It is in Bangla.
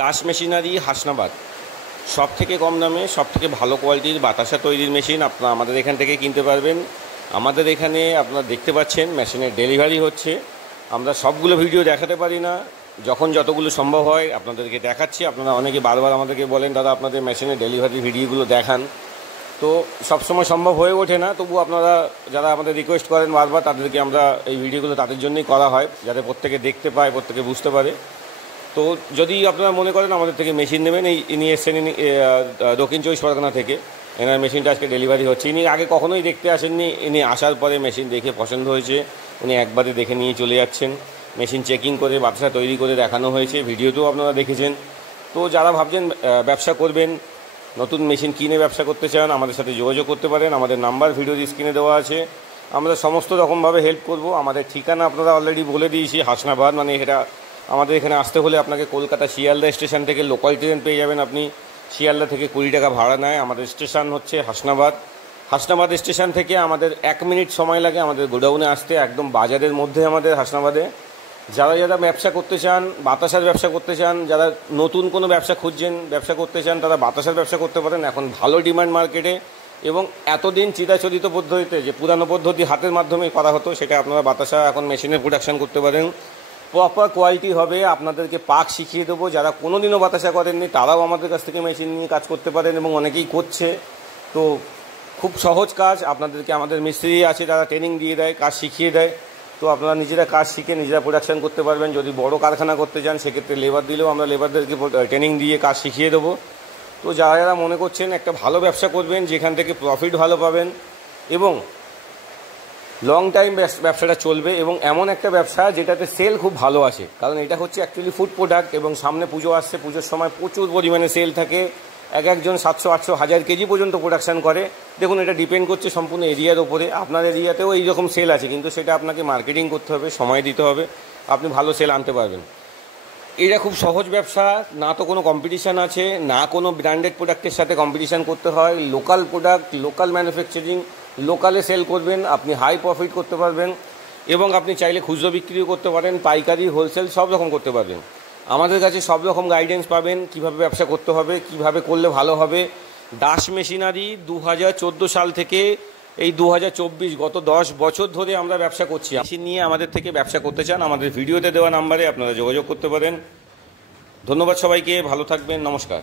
দাস মেশিনারি হাসনাবাদ সবথেকে কম দামে সবথেকে ভালো কোয়ালিটির বাতাসা তৈরির মেশিন আপনারা আমাদের এখান থেকে কিনতে পারবেন। আমাদের এখানে আপনারা দেখতে পাচ্ছেন মেশিনের ডেলিভারি হচ্ছে। আমরা সবগুলো ভিডিও দেখাতে পারি না, যখন যতগুলো সম্ভব হয় আপনাদেরকে দেখাচ্ছি। আপনারা অনেকে বারবার আমাদেরকে বলেন দাদা আপনাদের মেশিনের ডেলিভারি ভিডিওগুলো দেখান, তো সবসময় সম্ভব হয়ে ওঠে না। তবু আপনারা যারা আমাদের রিকোয়েস্ট করেন বারবার, তাদেরকে আমরা এই ভিডিওগুলো তাদের জন্যই করা হয়, যাতে প্রত্যেকে দেখতে পায়, প্রত্যেকে বুঝতে পারে। তো যদি আপনারা মনে করেন আমাদের থেকে মেশিন নেবেন, ইনি এসছেন দক্ষিণ চব্বিশ পরগনা থেকে, এনার মেশিনটা আজকে ডেলিভারি হচ্ছে। ইনি আগে কখনোই দেখতে আসেননি, ইনি আসার পরে মেশিন দেখে পছন্দ হয়েছে, উনি একবারে দেখে নিয়ে চলে যাচ্ছেন। মেশিন চেকিং করে বাতাসা তৈরি করে দেখানো হয়েছে, ভিডিওতেও আপনারা দেখেছেন। তো যারা ভাবছেন ব্যবসা করবেন, নতুন মেশিন কিনে ব্যবসা করতে চান, আমাদের সাথে যোগাযোগ করতে পারেন। আমাদের নাম্বার ভিডিওর স্ক্রিনে দেওয়া আছে, আমরা সমস্ত রকমভাবে হেল্প করব। আমাদের ঠিকানা আপনারা অলরেডি বলে দিয়েছি, হাসনাবাদ। মানে এটা আমাদের এখানে আসতে হলে আপনাকে কলকাতা শিয়ালদা স্টেশন থেকে লোকাল ট্রেন পেয়ে যাবেন আপনি। শিয়ালদা থেকে 20 টাকা ভাড়া নেয়। আমাদের স্টেশন হচ্ছে হাসনাবাদ। হাসনাবাদ স্টেশন থেকে আমাদের 1 মিনিট সময় লাগে আমাদের গোডাউনে আসতে, একদম বাজারের মধ্যে আমাদের হাসনাবাদে। যারা যারা ব্যবসা করতে চান, বাতাসার ব্যবসা করতে চান, যারা নতুন কোনো ব্যবসা খুঁজছেন, ব্যবসা করতে চান, তারা বাতাসার ব্যবসা করতে পারেন। এখন ভালো ডিমান্ড মার্কেটে, এবং এতদিন চিরাচরিত পদ্ধতিতে যে পুরানো পদ্ধতি হাতের মাধ্যমে করা হতো, সেটা আপনারা বাতাসা এখন মেশিনে প্রোডাকশন করতে পারেন। প্রপার কোয়ালিটি হবে। আপনাদেরকে পাক শিখিয়ে দেবো। যারা কোনো দিনও বাতাসা করেননি তারাও আমাদের কাছ থেকে মেশিন নিয়ে কাজ করতে পারেন, এবং অনেকেই করছে। তো খুব সহজ কাজ। আপনাদেরকে আমাদের মিস্ত্রি আছে, যারা ট্রেনিং দিয়ে দেয়, কাজ শিখিয়ে দেয়। তো আপনারা নিজেরা কাজ শিখে নিজেরা প্রোডাকশন করতে পারবেন। যদি বড় কারখানা করতে চান, সেক্ষেত্রে লেবার দিলেও আমরা লেবারদেরকে ট্রেনিং দিয়ে কাজ শিখিয়ে দেবো। তো যারা যারা মনে করছেন একটা ভালো ব্যবসা করবেন, যেখান থেকে প্রফিট ভালো পাবেন এবং লং টাইম ব্যবসাটা চলবে, এবং এমন একটা ব্যবসা যেটাতে সেল খুব ভালো আসে, কারণ এটা হচ্ছে অ্যাকচুয়ালি ফুড প্রোডাক্ট, এবং সামনে পুজো আসছে, পুজোর সময় প্রচুর পরিমাণে সেল থাকে। একজন 700, 800, 1000 কেজি পর্যন্ত প্রোডাকশান করে। দেখুন, এটা ডিপেন্ড করছে সম্পূর্ণ এরিয়ার ওপরে। আপনার এরিয়াতেও এইরকম সেল আছে, কিন্তু সেটা আপনাকে মার্কেটিং করতে হবে, সময় দিতে হবে, আপনি ভালো সেল আনতে পারবেন। এটা খুব সহজ ব্যবসা, না তো কোনো কম্পিটিশান আছে, না কোনো ব্র্যান্ডেড প্রোডাক্টের সাথে কম্পিটিশান করতে হয়। লোকাল প্রোডাক্ট, লোকাল ম্যানুফ্যাকচারিং, লোকালে সেল করবেন, আপনি হাই প্রফিট করতে পারবেন, এবং আপনি চাইলে খুচরো বিক্রিও করতে পারেন, পাইকারি, হোলসেল সব রকম করতে পারবেন। আমাদের কাছে সব রকম গাইডেন্স পাবেন, কিভাবে ব্যবসা করতে হবে, কিভাবে করলে ভালো হবে। দাস মেশিনারি 2014 সাল থেকে এই 2024, গত 10 বছর ধরে আমরা ব্যবসা করছি। মেশিন নিয়ে আমাদের থেকে ব্যবসা করতে চান, আমাদের ভিডিওতে দেওয়া নাম্বারে আপনারা যোগাযোগ করতে পারেন। ধন্যবাদ সবাইকে, ভালো থাকবেন, নমস্কার।